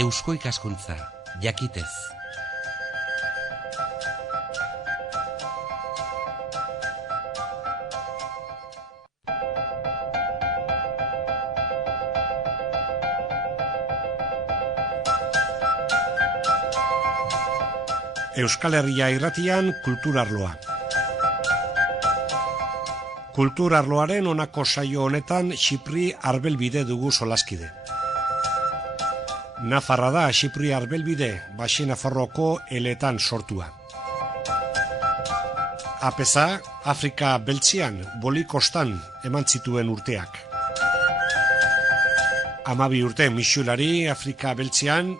Eusko ikaskuntza, jakitez. Euskal Herria irratian kulturarloa. Kulturarloaren honako saio honetan Xipri Arbelbide dugu solaskide. Nafarra da Xipri Arbelbide, Baxi Nafarroko eletan sortua. Apeza, Afrika Beltzian, Bolikostan eman zituen urteak. 12 urte misulari Afrika Beltzian,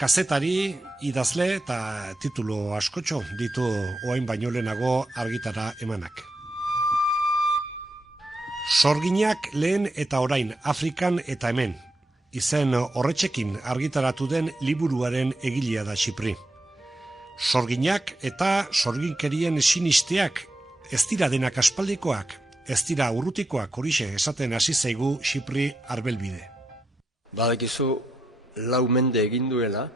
kazetari, idazle eta titulu askotxo ditu oain baino lehenago argitara emanak. Sorginak lehen eta orain Afrikan eta hemen. Izen horretxekin argitaratu den liburuaren egilea da Xipri. Sorginak eta sorginkerien sinisteak ez dira denak aspaldikoak, ez dira urrutikoak horixe esaten hasi zaigu Xipri Arbelbide. Badakizu 4 mende egin duela,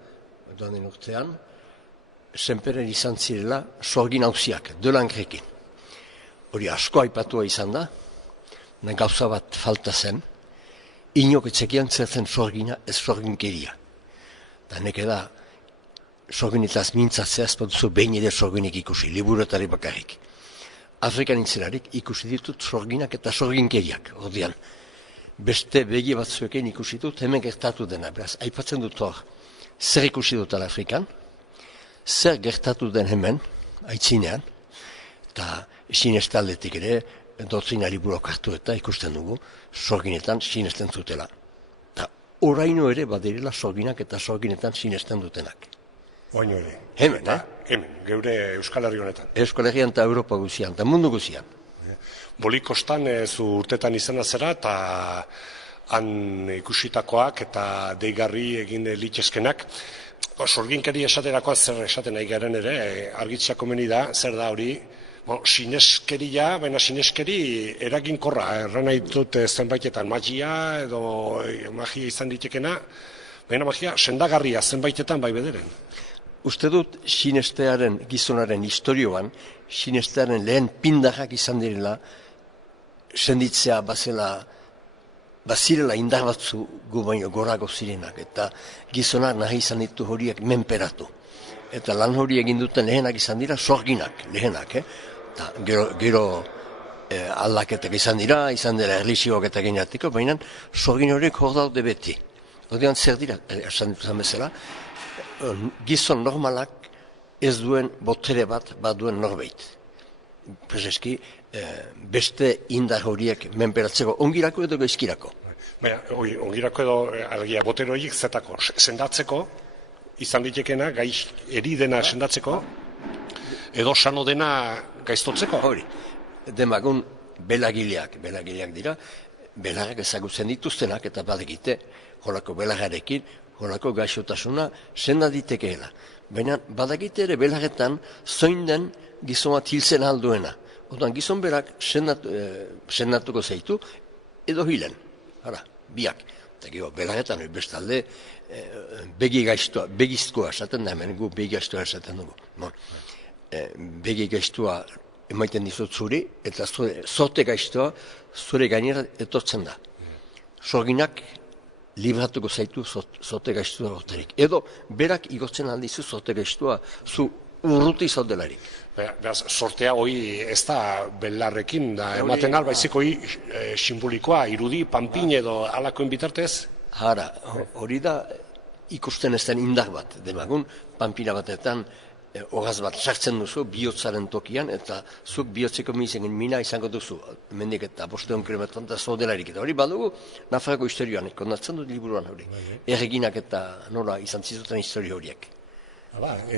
doanen urtean, senperen izan zirela sorgin hauziak, Delancrekin. Hori asko aipatua izan da, gauza bat falta zen, inok etzekian zertzen sorgina ez sorginkeria. Da neke da, sorginetaz mintzatzea ez baduzu behin ere sorginik ikusi, liburuetari bakarrik. Afrikan intzelarik ikusi ditut sorginak eta sorginkeriak, ordean. Beste begi batzuekin ikusi dut, hemen gertatu dena, beraz, aipatzen dut hor, zer ikusi dut Afrikan, zer gertatu den hemen, aitzinean, eta sinestaldetik ere, dotzina liburuak hartu eta ikusten dugu, sorginetan sinesten zutela. Eta oraino ere badirela sorginak eta sorginetan sinesten dutenak. Oraino ere. Hemen, Hemen, geure Euskal Herri honetan. Euskal Herrian eta Europa guzian, eta mundu guzian. Bolikostan zu urtetan izan zera eta han ikusitakoak eta deigarri egin litezkenak. Sorginkeri esaterakoa zer esaten nahi garen ere, argitzea komeni da, zer da hori, sineskeria, baina sineskeri eraginkorra, erran nahi dut zenbaitetan magia edo magia izan ditekena, baina magia sendagarria zenbaitetan bai bederen. Uste dut sinestearen gizonaren historioan, sinestearen lehen pindarrak izan direla, senditzea bazirela indar batzu gu baino gorago zirenak, eta gizonak nahi izan ditu horiek menperatu. Eta lan hori egin duten lehenak izan dira sorginak, lehenak, eta gero aldaketak izan dira erlijioak eta genatiko, baina sorgin horiek hor daude beti. Ordean zer dira, esan dituzen bezala, gizon normalak ez duen botere bat duen norbeit. Prezeski, beste indar horiek menperatzeko ongirako edo gaizkirako. Baina, ongirako edo algia botere horiek zetako, sendatzeko, izan ditekena, eri dena sendatzeko, edo sano dena gaiztotzeko. Hori, demagun belagileak dira, belarrak ezagutzen dituztenak eta badegite, holako belarrarekin, holako gaixotasuna senda ditekeela. Baina badagite ere belarretan zoin den gizon bat hiltzen alduena. Otan gizon berak sendatuko zeitu edo hilen. Hala, biak. Eta gero belarretan bestalde begizkoa esaten da, hemen gu begizkoa esaten dugu. Begi gaiztua emaiten dizut zuri, eta zote gaiztua zure gainera etortzen da. Sorginak libratuko zaitu zote gaiztua horterik. Edo berak igotzen aldizu zote gaiztua zu urruti zaudelarik. Beraz, sortea hoi ez da belarrekin da ematen albaizik hoi simbolikoa, irudi, panpin edo alakoen bitartez? Hara, hori da ikusten ez den indar bat, demagun, panpina batetan hogaz bat sartzen duzu bihotzaren tokian, eta zuk bihotzeko mina izango duzu, mendik eta 500 kilometron eta zaudelarik. Eta hori badugu, Nafarroko historioan, kondatzen dut liburuan hori. Erreginak eta nola izan zizuten historio horiek.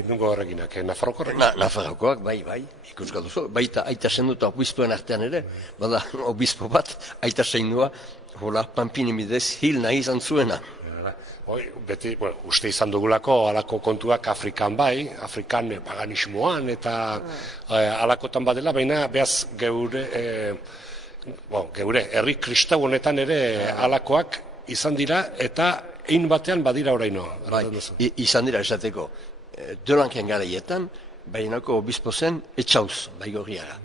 Nungo erreginak, Nafarroko erreginak? Nafarrokoak, bai, ikusko duzu. Baita aita senduta obispoen artean ere, bada obispo bat, aita sendua, hola, panpini bidez hil nahi izan zuena. Beti, uste izan dugulako alako kontuak Afrikan bai, Afrikan paganismoan eta alakotan badela, baina behaz geure herri kristau honetan ere alakoak izan dira, eta ein batean badira oraino. Bai, izan dira esateko, Dolanken garaietan, Baionako obispo zen Etxauz, Baigorriaga.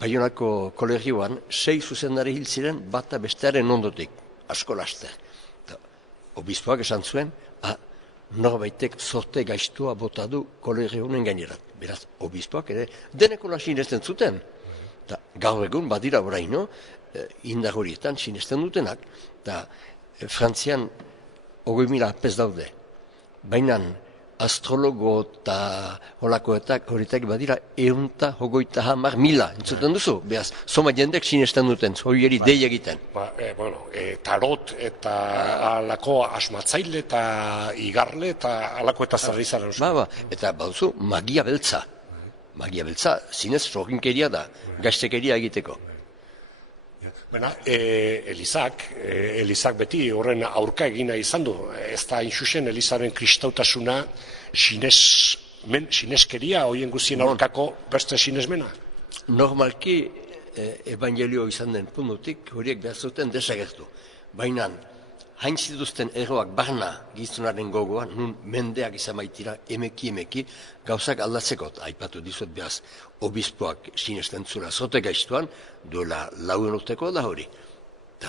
Baionako kolegioan, 6 zuzendari hil ziren bata bestearen ondotik, asko laster. Obispoak esan zuen, norbaitek zorte gaiztua bota du kolegio honen gainerat. Beraz, obispoak ere, deneko sinesten zuten. Gaur egun badira oraino, indar horietan sinesten dutenak, eta Frantzian 20.000 apez daude. Baina astrologo eta holakoetak horitek badira 150.000, entzuten duzu? Beaz, soma jendek sinesten duten, horieri dei egiten. Tarot eta alako asmatzaile eta igarle eta alako eta zarrizaren. Eta baduzu, magia beltza. Magia beltza, zinez sorginkeria da, gaztekeria egiteko. Elizak beti horren aurka egina izan du. Ez da inxusen Elizaren kristautasuna sineskeria, hoien guzien aurkako beste sinesmena? Normalki, evangelio izan den puntutik, horiek behar zuten desagertu. Baina, hain zituzten erroak barna gizonaren gogoan, nun mendeak izan baitira, emeki, gauzak aldatzeko, aipatu dizut behaz, obispoak sinesten zula zote gaiztuan, duela 4 urteko da hori. Eta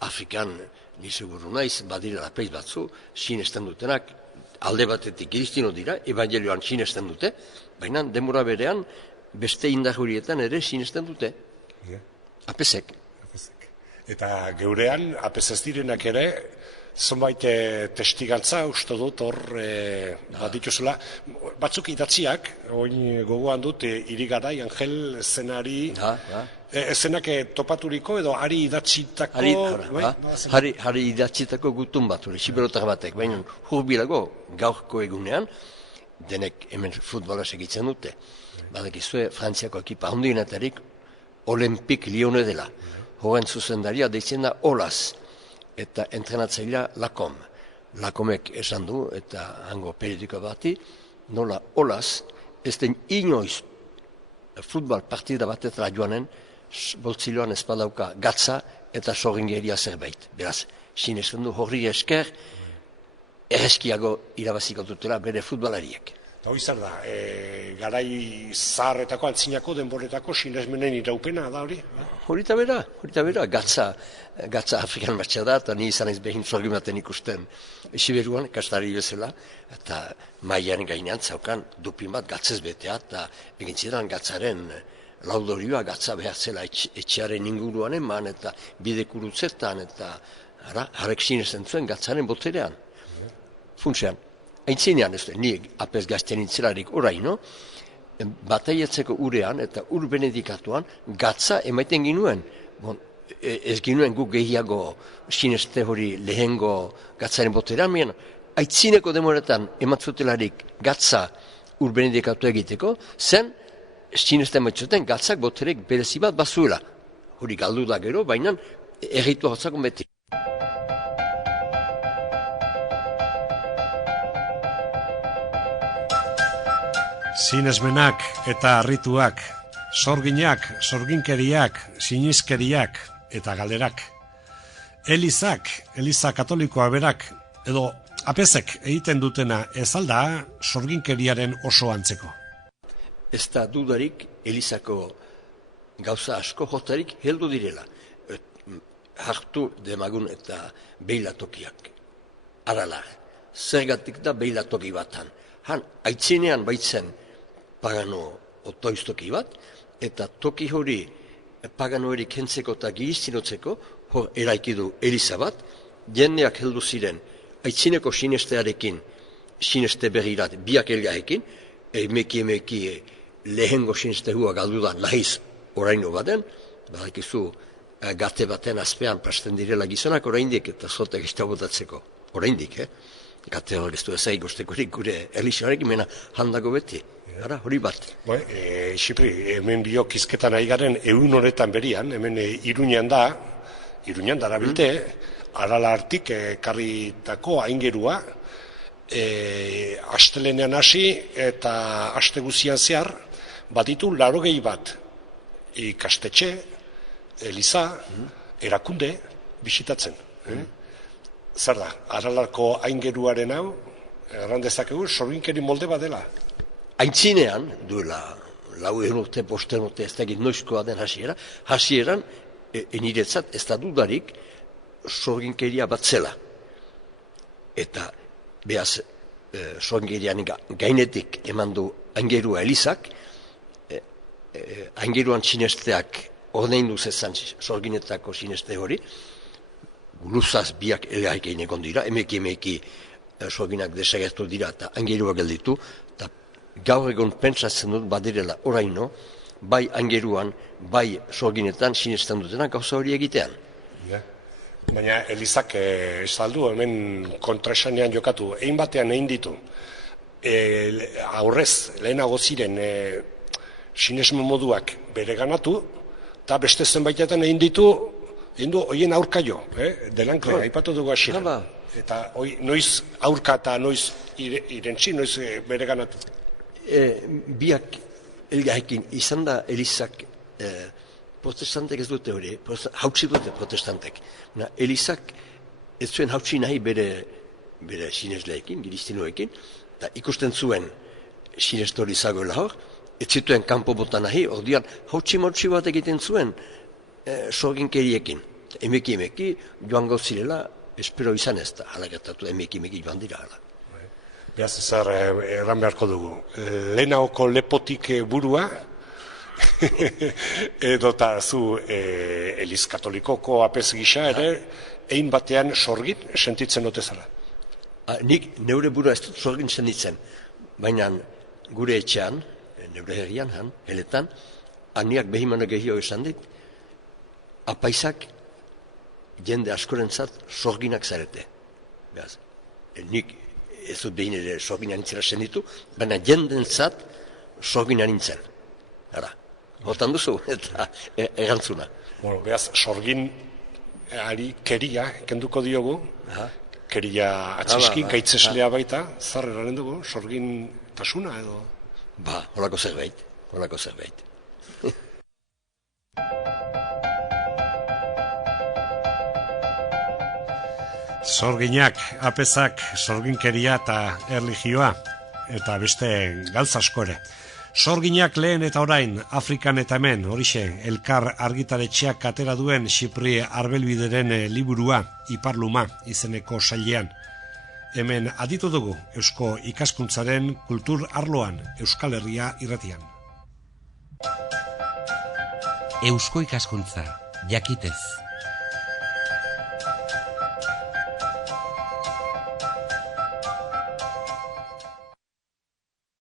Afrikan, nizeguru naiz, badira lapeiz batzu, sinesten dutenak, alde batetik iristino dira, evangelioan sinesten dute, baina demora berean, beste indar horietan ere sinesten dute. Apesek. Eta geurean, apez ez direnak ere, zonbait testigantza, uste dut, hor bat dituzula. Batzuk idatziak, oin gogoan dut, Irigarai, Angel, zenari, zenak topaturiko edo hari idatzitako... Hari idatzitako gutun bat, siberotar batek, baina hurbilago gaurko egunean, denek hemen futbola segitzen dute. Badakizue, Frantziako ekipa handienetarik, Olympique Lyonnais dela. Horren zuzendaria deitzen da Olaz, eta entrenatzailea Lakom. Lakomek esan du, eta hango periodiko bati, nola Olaz, ez den inoiz futbol partida batetara joanen, boltziloan espadauka gatza eta sorringeria zerbait. Beraz, sinesten du horri esker, erreskiago irabaziko dutela bere futbolariek. Eta hori zer da, garai zaharretako, antzinako, denboretako sinesmenen iraupena da hori? Horita bera, gatza Afrikan martxa da, eta ni izan ez behin zorgimaten ikusten Siberuan, kastari bezala, eta maian gainean zaukan dupin bat gatzez betea, eta egin zidan gatzaren laudorioa, gatza behar zela etxearen inguruan eman, eta bidekurutzetan, eta harek sinesten zuen gatzaren boterean. Funtsean. Aintzinean, ez ni apez gazten intzelarik oraino, bataiatzeko urean eta ur benedikatuan gatza emaiten ginuen. Ez ginuen guk gehiago sineste hori lehengo gatzaren boteran, aitzineko demoretan ematzutelarik gatza ur benedikatu egiteko, zen sineste ematzuten gatzak boterek berezi bat bazuela. Hori galdu da gero, baina erritu hotzakon beti. Sinesmenak eta harrituak, sorginak, sorginkeriak, sinizkeriak eta galerak. Eliza katolikoa berak, edo apezek egiten dutena ez alda sorginkeriaren oso antzeko. Ez da dudarik Elizako gauza asko jotarik heldu direla. Hartu demagun eta beilatokiak. Aralar, zergatik da beilatoki batan. Han, aitzinean baitzen pagano otoiztoki bat, eta toki hori pagano hori kentzeko eta giztinotzeko, hor eraikidu Eliza bat, jendeak heldu ziren, aitzineko sinestearekin, sineste berrirat biak eliarekin, emeki lehengo sineste hua galdu da nahiz oraino baden, badakizu garte baten azpean pasten direla gizonak oraindik eta zotek estabotatzeko, oraindik, gate hor ez du ezai guztekorik gure Elizarekin mena handago beti. Hori bat. Xipri, hemen biok izketan ari garen egun honetan berian, hemen Iruñan darabilte, Arala hartik karritako aingerua, astelenean hasi eta aste guzian zehar, baditu 80 bat ikastetxe, Eliza, erakunde, bisitatzen. Zer da, Aralarko aingeruaren hau, erran dezakegu, sorginkeri molde bat dela. Aintzinean, duela, 4 urte, 5 urte, ez dakit noizkoa den hasieran, eniretzat ez da dudarik sorginkeria bat zela. Eta, behaz, sorginkerian gainetik eman du aingerua Elizak, aingeruan sinesteak ordaindu zezan sorginetako sineste hori, luzaz biak elgaikein egon dira, emeki sorginak desagertu dira eta aingerua gelditu, eta gaur egon pentsatzen dut badirela oraino, bai aingeruan, bai sorginetan sinesten dutena gauza hori egitean. Baina Elizak saldu hemen kontraesanean jokatu, egin batean egin ditu, aurrez, lehenago ziren sinesmo moduak bere ganatu, eta beste zenbaitetan egin du hoien aurka jo, delankle, aipatu dugu hasieran. Eta noiz aurka eta noiz irentzi, noiz bere ganatu. Biak elgaekin izan da Elizak protestantek ez dute hori, hautsi dute protestantek. Elizak ez zuen hautsi nahi bere sinesleekin, kiristinoekin, eta ikusten zuen sinestu hori zagoela hor, ez zituen kanpo bota nahi, ordian hautsi bat egiten zuen sorginkeriekin. Emeki joango zirela, espero izan ez da, hala gertatu emeki joan dira hala. Beaz zer erran beharko dugu, lehenagoko lepotik burua, edota zu Eliz Katolikoko apez gisa ere, egin batean sorgin sentitzen dute zara. Nik neure burua ez dut sorgin sentitzen, baina gure etxean, neure herrian, heletan, aniak behimano gehio esan dit, apaisak jende askorentzat sorginak zarete. Beaz, nik ez dut behin ere sorgina nintzera senditu, baina jendentzat sorgina nintzen. Ara, hortan duzu, eta erantzuna. Bueno, beaz, sorgin ari keria, kenduko diogu, keria atxiski, gaitzeslea baita, zar eraren dugu, sorgin tasuna edo? Holako zerbait. Sorginak, apezak, sorginkeria eta erlijioa, eta beste gauza asko ere. Sorginak lehen eta orain, Afrikan eta hemen, horixe, Elkar argitaretxeak atera duen Xipri Arbelbideren liburua, Iparluma izeneko sailean. Hemen aditu dugu Eusko ikaskuntzaren kultur arloan, Euskal Herria irratian. Eusko ikaskuntza, jakitez.